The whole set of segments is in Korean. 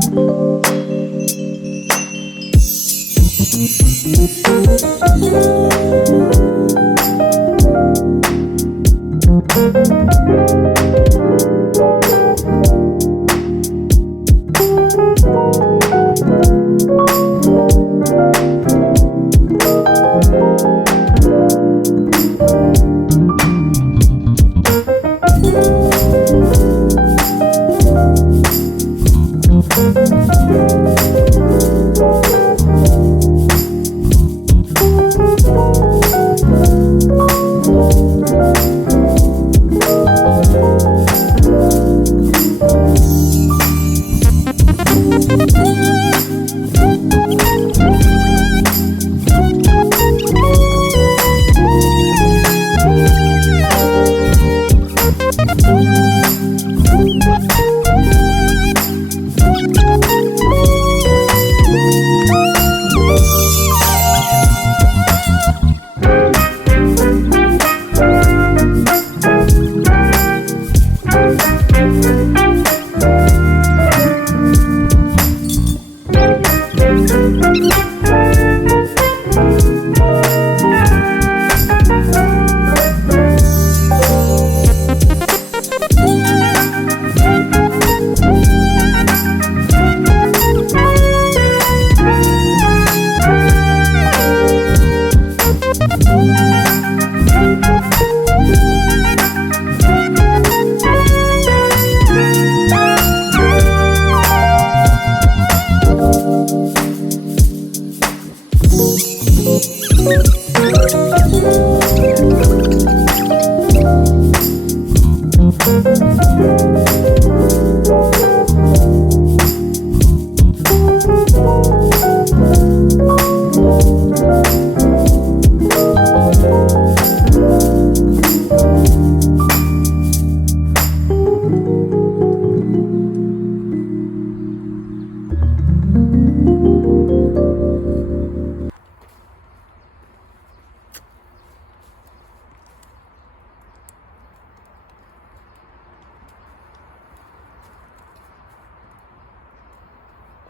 Thank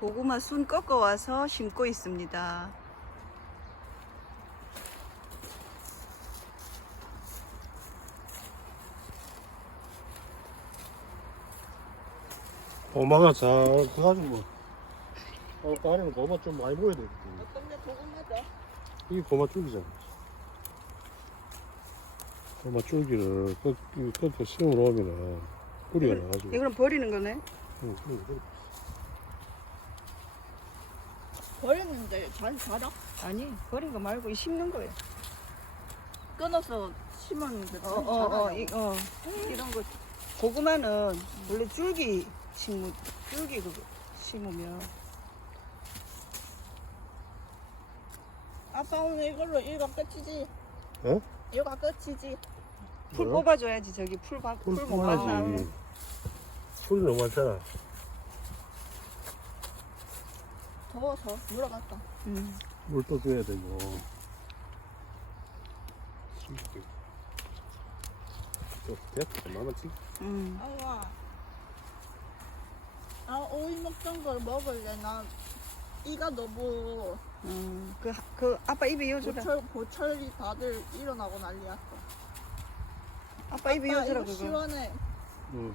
고구마 순 꺾어 와서 심고 있습니다. 고마가 잘 커가지고 어, 아래는 고마 좀 많이 보여야 되거든 근데 고구마다. 이게 고마 줄기잖아 고마 줄기를 끝, 이 끝에 심어 놓으면은 뿌리가 나가지고 이거는 버리는 거네. 응, 응, 응. 버렸는데 잘 자라? 아니 버린 거 말고 이 심는 거예요. 끊어서 심었는데 어, 잘 어, 자라요. 어, 이, 어, 이런 거. 고구마는 원래 줄기 심무, 줄기 그거 심으면. 아빠 오늘 이걸로 이거 끝이지? 어? 이거 끝이지? 풀? 뽑아줘야지 저기 풀, 바, 풀 풀못 뽑아야지 봤나. 풀이 너무 많잖아 더워서 물어갔다. 음. 물도 줘야 되고 또 됐다 얼마만치 음. 아와. 나 오이 먹던 걸 먹을래. 나 이가 너무 음. 그, 그 아빠 입에 이어주라. 보철, 보철이 다들 일어나고 난리였어. 아빠 입에 이어주라 그거. 시원해. 응.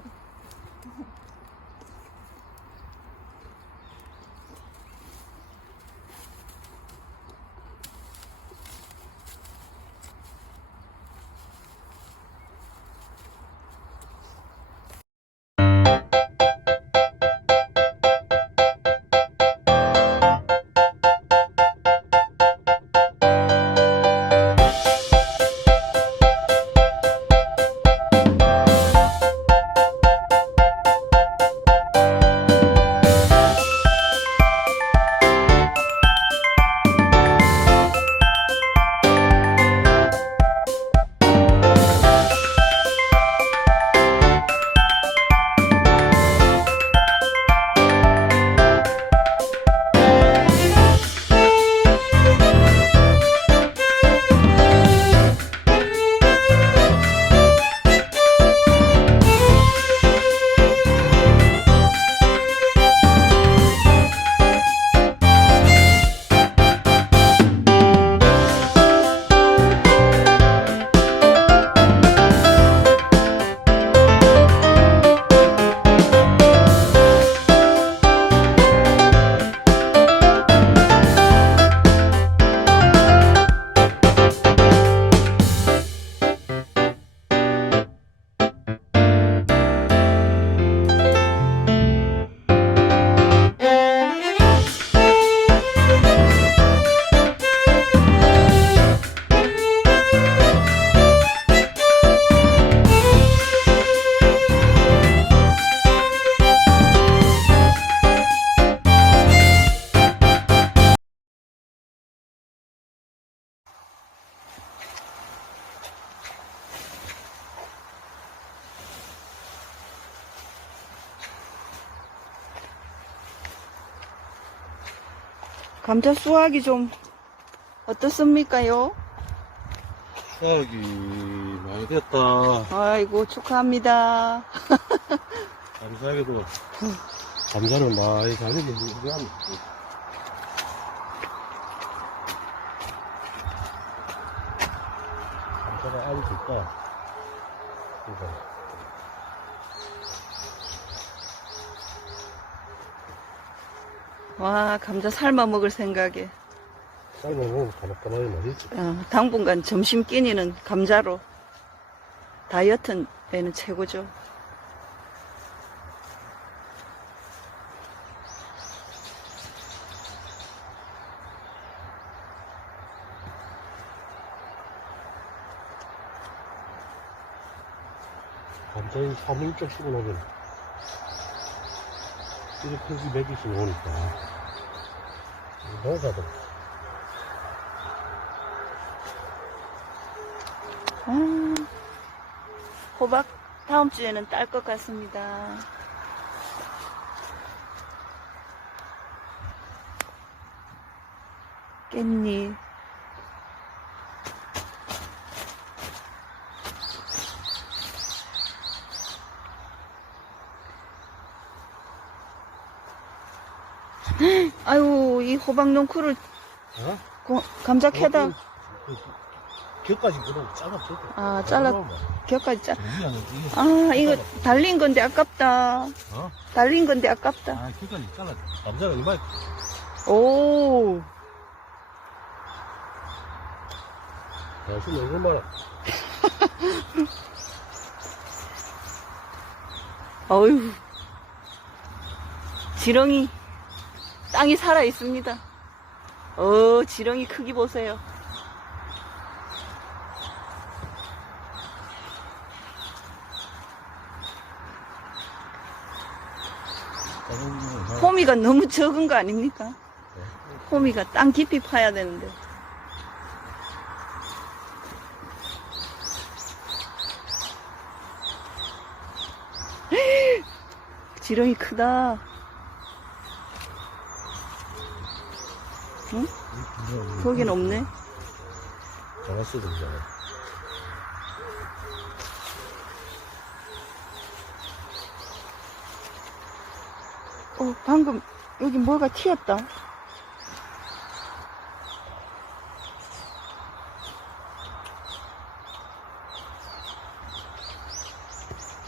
감자 수확이 좀 어떻습니까요? 수학이 많이 됐다. 아이고 축하합니다. 감사하게도 감자는 많이 달리긴 무리한 감자가 아주 좋다. 그러니까 와 감자 삶아 먹을 생각에 삶으면 가만가만히 맛있지. 어, 당분간 점심 끼니는 감자로 다이어트에는 최고죠. 감자는 3일째 수분하면 이렇게 몇 개씩 오니까 농사도 아, 호박 다음 주에는 딸 것 같습니다. 깻잎. 아유, 이 호박 농쿨을 어? 고- 감자 캐다, 그, 그, 그럼 잘라줘. 아, 잘라, 격까지 짜. 이게 이게 아, 이거 달린 건데 아깝다. 어? 달린 건데 아깝다. 아, 격까지 잘라. 남자가 얼마? 오, 당신 얼마나? 어휴. 지렁이, 땅이 살아 있습니다. 어, 지렁이 크기 보세요. 호미가 너무 적은 거 아닙니까? 호미가 땅 깊이 파야 되는데. 지렁이 크다. 응? 거긴 없네. 장아찌도 있잖아. 어, 방금 여기 뭐가 튀었다.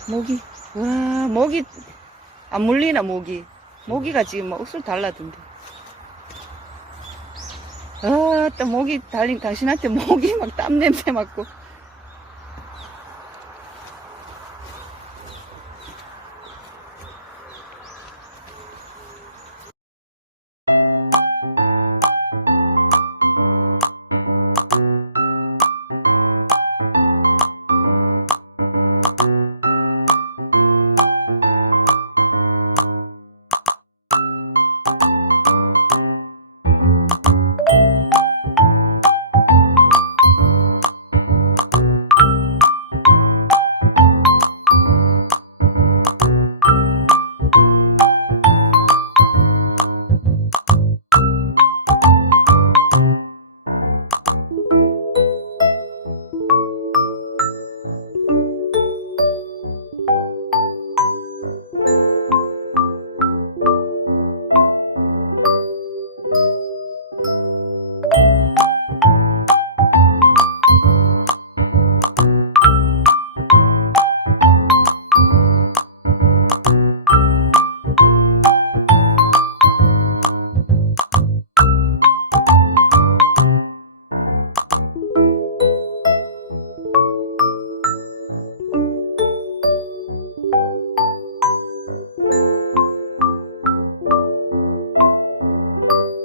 모기. 와, 모기. 안 물리나, 모기. 모기가 지금 막 억술 달라던데. 아, 또 모기 달린 당신한테 모기 막땀 냄새 맡고.